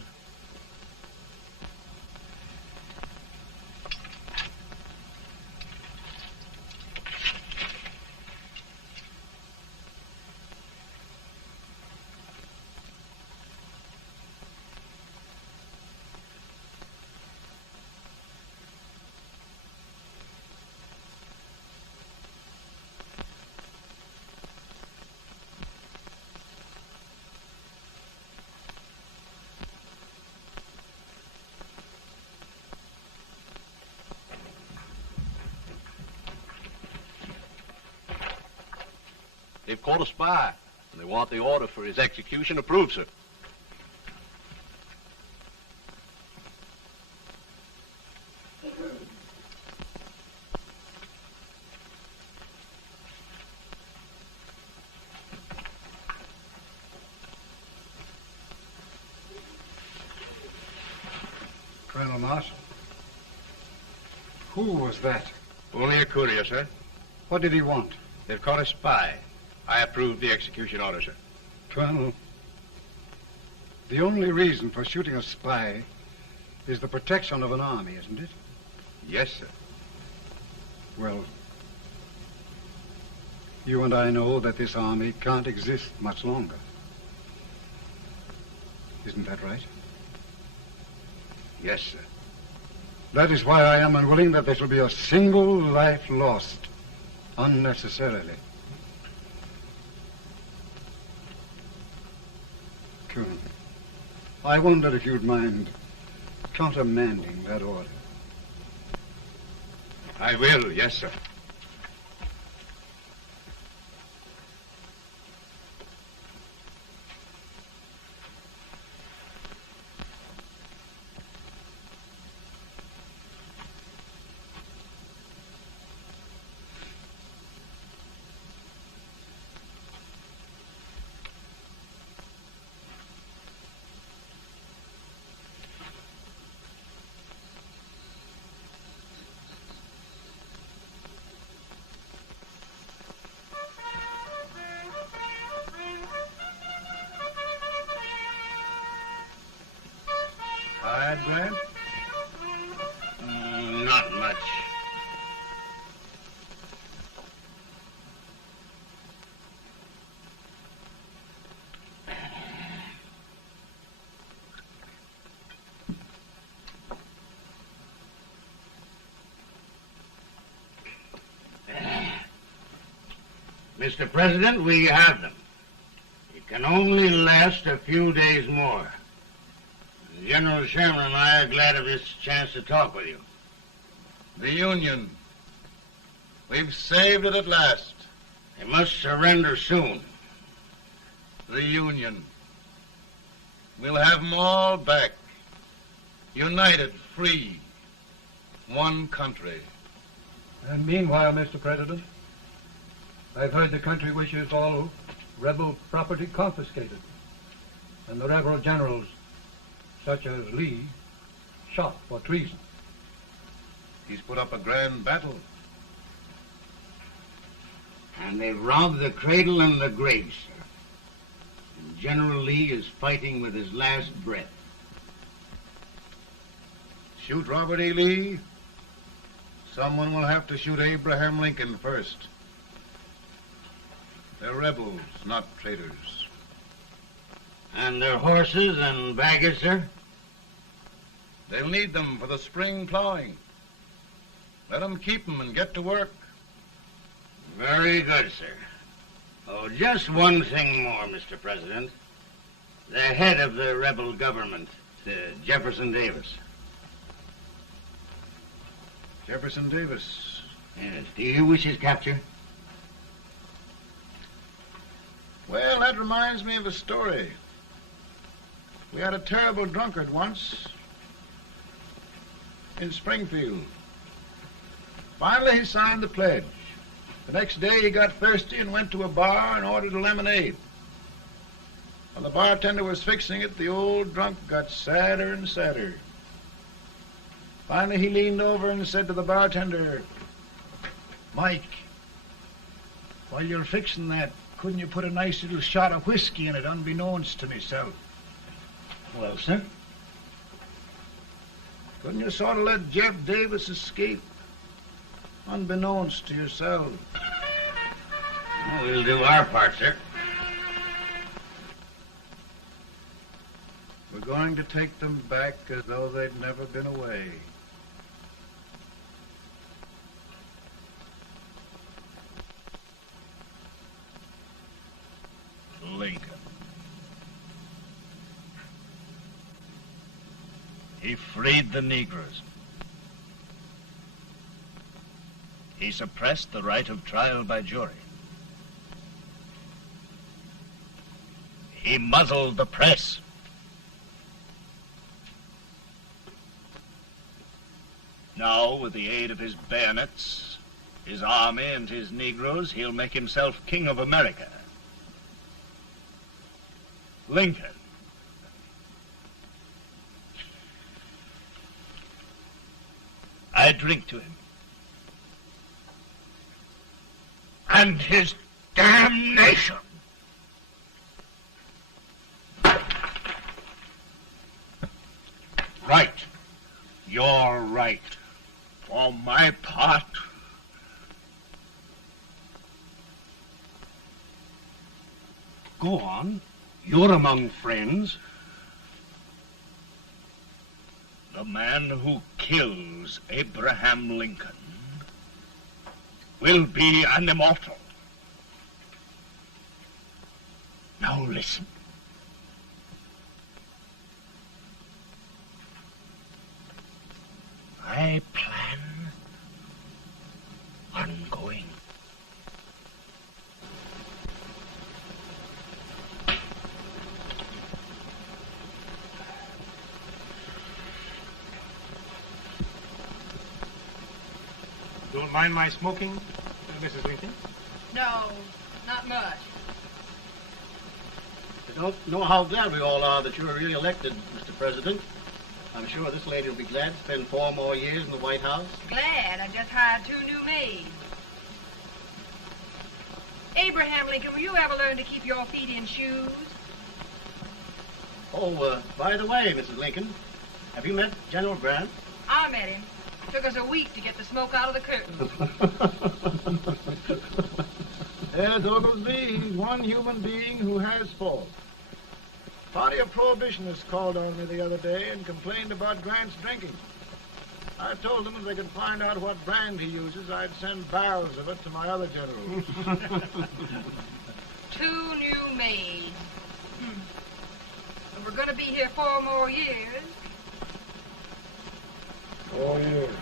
They've caught a spy, and they want the order for his execution approved, sir. Colonel Marshall. Who was that? Only a courier, sir. What did he want? They've caught a spy. I approved the execution order, sir. Colonel, the only reason for shooting a spy is the protection of an army, isn't it? Yes, sir. Well, you and I know that this army can't exist much longer. Isn't that right? Yes, sir. That is why I am unwilling that there shall be a single life lost unnecessarily. Colonel, I wonder if you'd mind countermanding that order. I will, yes, sir. Grant? Not much. Mr. President, we have them. It can only last a few days more. General Sherman and I are glad of this chance to talk with you. The Union. We've saved it at last. They must surrender soon. The Union. We'll have them all back. United, free. One country. And meanwhile, Mr. President, I've heard the country wishes all rebel property confiscated, and the rebel generals, such as Lee, shot for treason. He's put up a grand battle. And they've robbed the cradle and the grave, sir. And General Lee is fighting with his last breath. Shoot Robert E. Lee? Someone will have to shoot Abraham Lincoln first. They're rebels, not traitors. And their horses and baggage, sir? They'll need them for the spring plowing. Let them keep them and get to work. Very good, sir. Oh, just one thing more, Mr. President. The head of the rebel government, Jefferson Davis. Jefferson Davis? Yes. Do you wish his capture? Well, that reminds me of a story. We had a terrible drunkard once in Springfield. Finally, he signed the pledge. The next day, he got thirsty and went to a bar and ordered a lemonade. While the bartender was fixing it, the old drunk got sadder and sadder. Finally, he leaned over and said to the bartender, "Mike, while you're fixing that, couldn't you put a nice little shot of whiskey in it, unbeknownst to myself?" Well, sir? Couldn't you sort of let Jeff Davis escape, unbeknownst to yourself? Well, we'll do our part, sir. We're going to take them back as though they'd never been away. Lincoln. He freed the Negroes. He suppressed the right of trial by jury. He muzzled the press. Now, with the aid of his bayonets, his army, and his Negroes, he'll make himself king of America. Lincoln. I drink to him. and his damnation. Right. You're right. For my part, go on. You're among friends. The man who kills Abraham Lincoln will be an immortal. Now listen. I plan on going. Don't mind my smoking, Mrs. Lincoln? No, not much. I don't know how glad we all are that you're re-elected, Mr. President. I'm sure this lady will be glad to spend 4 more years in the White House. Glad I just hired 2 new maids. Abraham Lincoln, will you ever learn to keep your feet in shoes? Oh, by the way, Mrs. Lincoln, have you met General Grant? I met him. Took us a week to get the smoke out of the curtains. Yes, Oglesby, he's one human being who has faults. Party of Prohibitionists called on me the other day and complained about Grant's drinking. I told them if they could find out what brand he uses, I'd send barrels of it to my other generals. 2 new maids. And we're going to be here 4 more years. 4 years.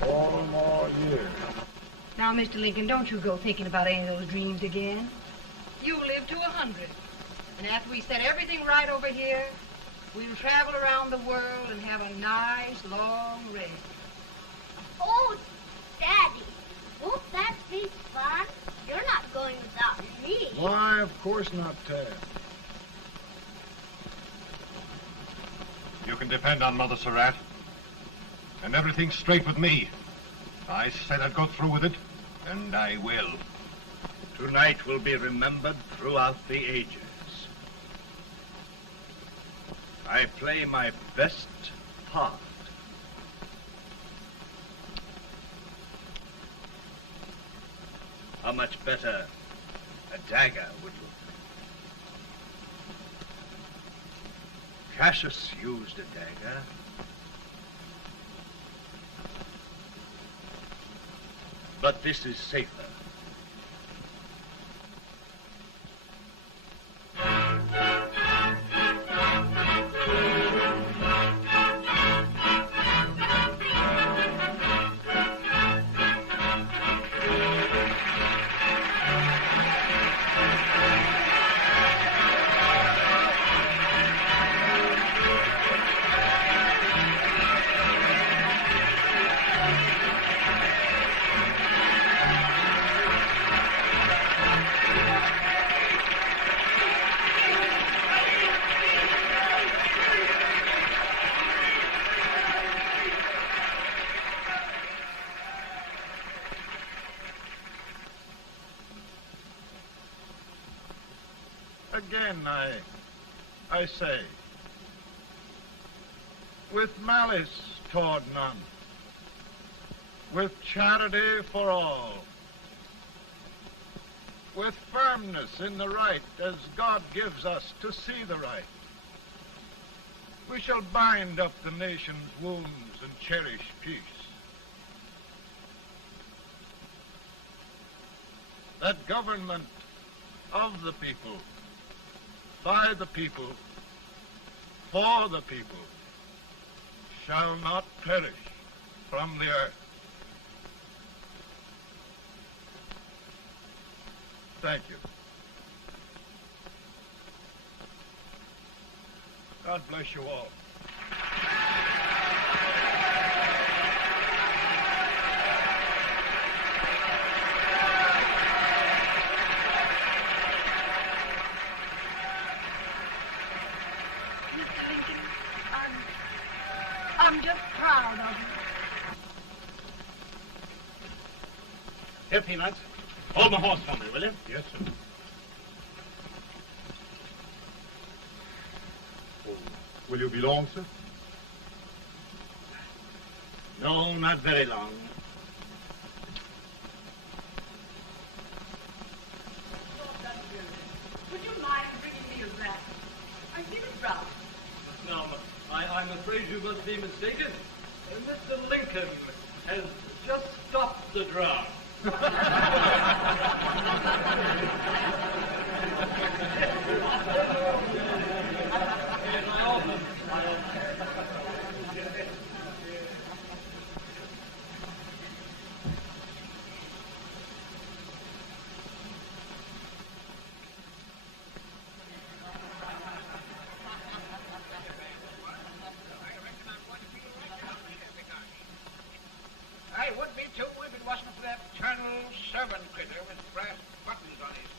4 more years. Now, Mr. Lincoln, don't you go thinking about any of those dreams again. You'll live to 100. And after we set everything right over here, we'll travel around the world and have a nice, long rest. Oh, Daddy, won't that be fun? You're not going without me. Why, of course not, Tad. You can depend on Mother Surratt. And everything's straight with me. I said I'd go through with it, and I will. Tonight will be remembered throughout the ages. I play my best part. How much better a dagger would look. Cassius used a dagger. But this is safer. Again, I say, with malice toward none, with charity for all, with firmness in the right as God gives us to see the right, we shall bind up the nation's wounds and cherish peace. That government of the people, by the people, for the people, shall not perish from the earth. Thank you. God bless you all. I'm just proud of you. Here, Peanuts. Hold my horse for me, will you? Yes, sir. Oh, will you be long, sir? No, not very long. Would you mind bringing me a rat? I feel it round. No, I'm afraid you must be mistaken. Mr. Lincoln has just stopped the draft. I would be too if it wasn't for that Colonel servant critter with brass buttons on his